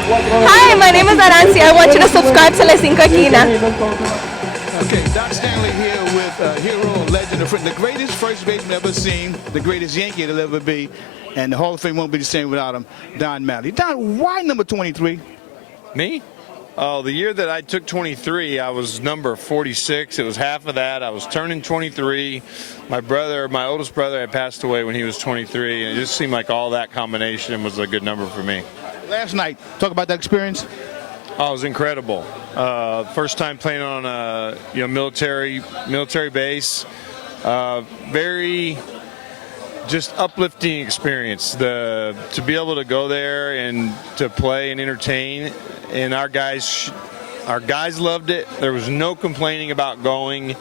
Hi, my name is Aransi. I want you to subscribe to Les Cinco Quina. Okay, Doc Stanley here with hero, legend, the greatest first baseman ever seen, the greatest Yankee there'll ever be, and the Hall of Fame won't be the same without him, Don Mattingly. Don, why number 23? Me? Oh, the year that I took 23, I was number 46. It was half of that. I was turning 23. My oldest brother, had passed away when he was 23, and it just seemed like all that combination was a good number for me. Last night, talk about that experience. Oh, it was incredible. First time playing on a military base. Very just uplifting experience. To be able to go there and to play and entertain, and our guys loved it. There was no complaining about going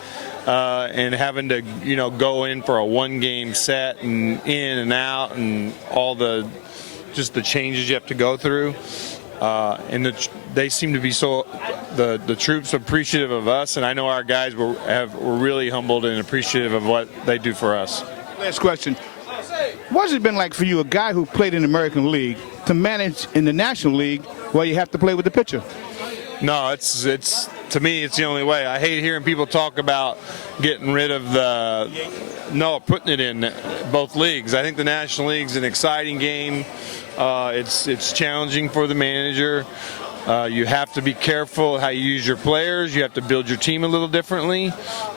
and having to go in for a one-game set and in and out and all the changes you have to go through. And they seem to be the troops appreciative of us, and I know our guys were really humbled and appreciative of what they do for us. Last question. What's it been like for you, a guy who played in the American League, to manage in the National League while you have to play with the pitcher? No, it's to me, it's the only way. I hate hearing people talk about getting rid of putting it in both leagues. I think the National League's an exciting game. It's challenging for the manager. You have to be careful how you use your players. You have to build your team a little differently.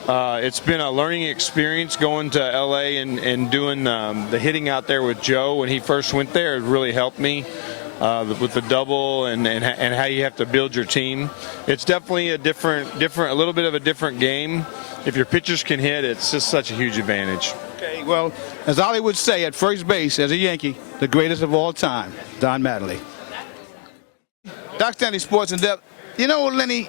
It's been a learning experience going to LA and doing the hitting out there with Joe when he first went there. It really helped me with the double and how you have to build your team. It's definitely a little bit of a different game. If your pitchers can hit, it's just such a huge advantage. Okay, well, as Ollie would say at first base, as a Yankee, the greatest of all time, Don Mattingly. Doc Stanley, Sports in Depth. You know, Lenny,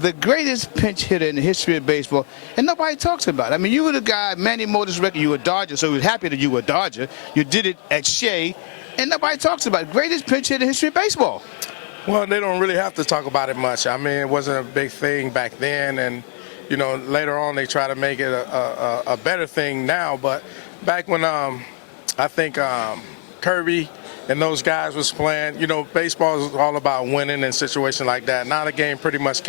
the greatest pinch hitter in the history of baseball, and nobody talks about it. I mean, you were the guy, Manny Motor's record, you were a Dodger, so he was happy that you were a Dodger. You did it at Shea, and nobody talks about it. Greatest pinch hitter in the history of baseball. Well, they don't really have to talk about it much. I mean, it wasn't a big thing back then, and later on they try to make it a better thing now. But back when I think Kirby and those guys was playing, baseball is all about winning and situations like that. Now the game pretty much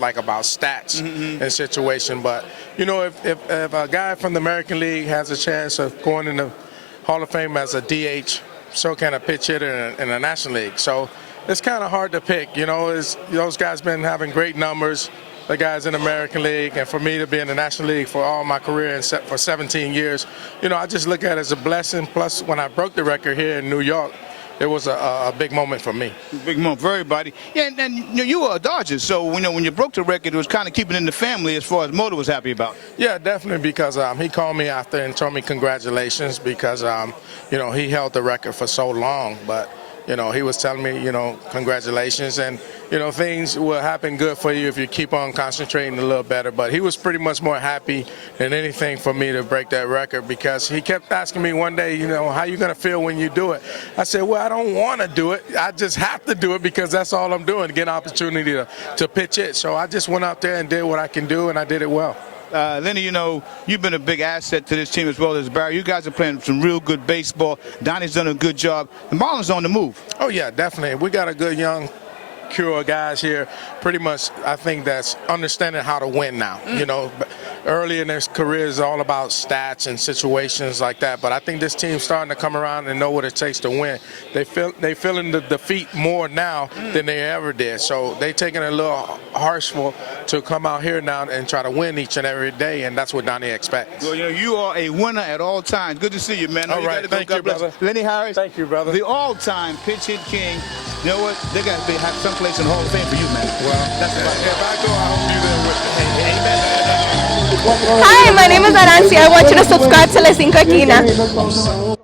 like about stats and situation. But if a guy from the American League has a chance of going in the Hall of Fame as a DH, so can a pitch hitter in the National League. So it's kind of hard to pick. Those guys been having great numbers. The guys in the American League, and for me to be in the National League for all my career and for 17 years, I just look at it as a blessing. Plus, when I broke the record here in New York, it was a big moment for me. Big moment for everybody. Yeah, and you were a Dodger, so when you broke the record, it was kind of keeping it in the family as far as Motor was happy about. Yeah, definitely, because he called me after and told me congratulations because he held the record for so long, but. He was telling me, congratulations, and, things will happen good for you if you keep on concentrating a little better. But he was pretty much more happy than anything for me to break that record because he kept asking me one day, how you going to feel when you do it? I said, well, I don't want to do it. I just have to do it because that's all I'm doing, to get an opportunity to pitch it. So I just went out there and did what I can do, and I did it well. Lenny, you've been a big asset to this team as well as Barry. You guys are playing some real good baseball. Donnie's done a good job. The Marlins on the move. Oh, yeah, definitely. We got a good young crew of guys here, pretty much, I think that's understanding how to win now. Early in their careers, all about stats and situations like that. But I think this team's starting to come around and know what it takes to win. They feeling the defeat more now than they ever did. So they taking it a little harsh to come out here now and try to win each and every day, and that's what Donnie expects. Well, you are a winner at all times. Good to see you, man. All right, thank you, brother. Lenny Harris. Thank you, brother. The all-time pitch hit king. You know what? They got to have someplace in the Hall of Fame for you, man. Well, that's about it. If I go, I hope you're there with me. Hi, my name is Aransi. I want you to subscribe to Les Cinco Quina.